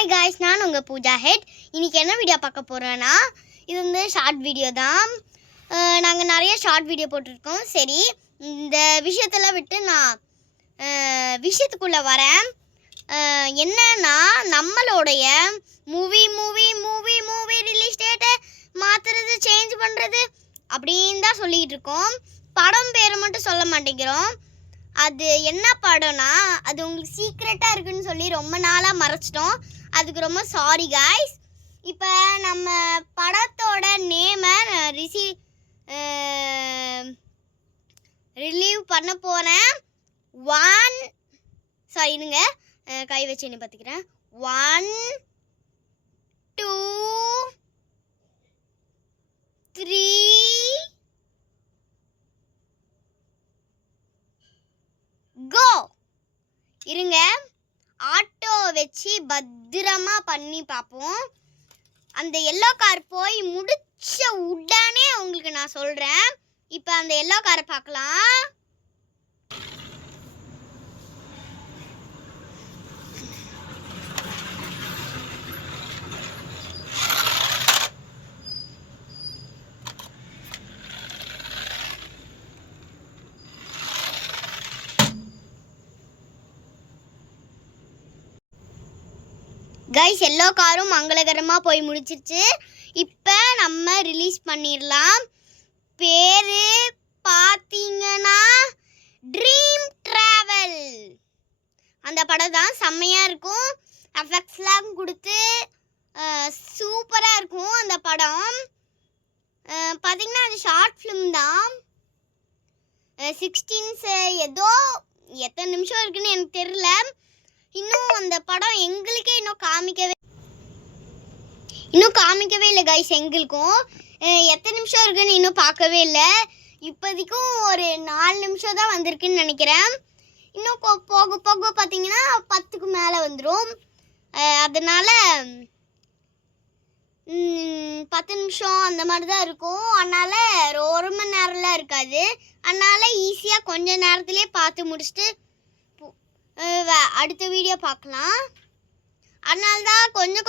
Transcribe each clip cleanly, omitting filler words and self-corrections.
Hi guys, நான் உங்கள் Pooja head. இன்றைக்கி என்ன வீடியோ பார்க்க போகிறேன்னா, இது வந்து ஷார்ட் வீடியோ தான். நாங்கள் நிறைய ஷார்ட் வீடியோ போட்டிருக்கோம். சரி, இந்த விஷயத்தெல்லாம் விட்டு நான் விஷயத்துக்குள்ளே வரேன். என்னன்னா, நம்மளுடைய மூவி ரிலீஸ் டேட்டை மாற்றுறது, சேஞ்ச் பண்ணுறது அப்படின்னு தான் சொல்லிகிட்டு இருக்கோம். படம் பேரை மட்டும் சொல்ல மாட்டேங்கிறோம். அது என்ன படம்னா, அது உங்களுக்கு சீக்ரெட்டாக இருக்குன்னு சொல்லி ரொம்ப நாளாக மறைச்சிட்டோம். அதுக்கு ரொம்ப சாரி காய்ஸ். இப்போ நம்ம படத்தோட நேமை ரிலீவ் பண்ண போகிறேன். இருங்க, கை வச்சு என்ன பார்த்துக்கிறேன். 1 2 3 கோ. இருங்க, ஆட்டோ வச்சு பத்திரமா பண்ணி பார்ப்போம். அந்த எல்லோ கார் போய் முடிச்ச உடனே உங்களுக்கு நான் சொல்கிறேன். இப்போ அந்த எல்லோ காரை பார்க்கலாம். கைஸ், எல்லோ காரும் மங்களகரமாக போய் முடிச்சிருச்சு. இப்போ நம்ம ரிலீஸ் பண்ணிடலாம். பேர் பார்த்தீங்கன்னா ட்ரீம் ட்ராவல். அந்த படம் தான் செம்மையாக இருக்கும். எஃபெக்ட்ஸ்லாம் கொடுத்து சூப்பராக இருக்கும் அந்த படம். பார்த்தீங்கன்னா அது ஷார்ட் ஃபிலிம் தான். 16 ஏதோ எத்தனை நிமிஷம் இருக்குன்னு எனக்கு தெரியல. இன்னும் அந்த படம் எங்களுக்கே இன்னும் காமிக்கவே இல்லை கைஸ். எங்களுக்கும் எத்தனை நிமிஷம் இருக்குன்னு இன்னும் பார்க்கவே இல்லை. இப்போதைக்கும் ஒரு 4 நிமிஷம் தான் வந்திருக்குன்னு நினைக்கிறேன். இன்னும் போக போக பார்த்தீங்கன்னா 10க்கு மேலே வந்துடும். அதனால் 10 நிமிஷம் அந்த மாதிரி தான் இருக்கும். அதனால் 1 மணி நேரம்லாம் இருக்காது. அதனால் ஈஸியாக கொஞ்சம் நேரத்துலேயே பார்த்து முடிச்சுட்டு அடுத்த வீடியோ பார்க்கலாம். அதனால தான் கொஞ்சம்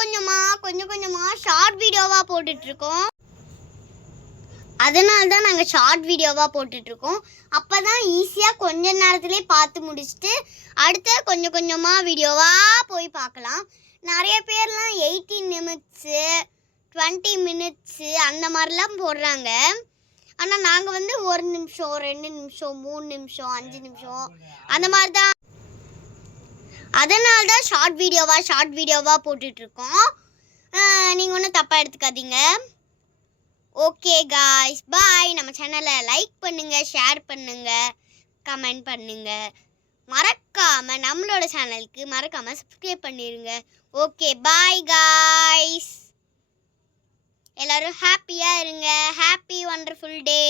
கொஞ்சமாக ஷார்ட் வீடியோவாக போட்டுட்ருக்கோம். அப்போ தான் ஈஸியாக கொஞ்ச நேரத்துலேயே பார்த்து முடிச்சுட்டு அடுத்த கொஞ்சம் கொஞ்சமாக வீடியோவாக போய் பார்க்கலாம். நிறைய பேர்லாம் 18 நிமிட்ஸு 20 மினிட்ஸு அந்த மாதிரிலாம் போடுறாங்க. ஆனால் நாங்கள் வந்து 1 நிமிஷம் 2 நிமிஷம் 3 நிமிஷம் 5 நிமிஷம் அந்த மாதிரி தான். அதனால தான் ஷார்ட் வீடியோவாக போட்டுட்ருக்கோம். நீங்கள் ஒன்றும் தப்பாக எடுத்துக்காதீங்க. ஓகே காய்ஸ், பாய். நம்ம சேனலை லைக் பண்ணுங்கள், ஷேர் பண்ணுங்கள், கமெண்ட் பண்ணுங்கள். மறக்காமல் நம்மளோட சேனலுக்கு சப்ஸ்கிரைப் பண்ணிடுங்க. Okay, bye guys. எல்லோரும் ஹாப்பியாக இருங்க. ஹாப்பி ஒண்டர்ஃபுல் டே.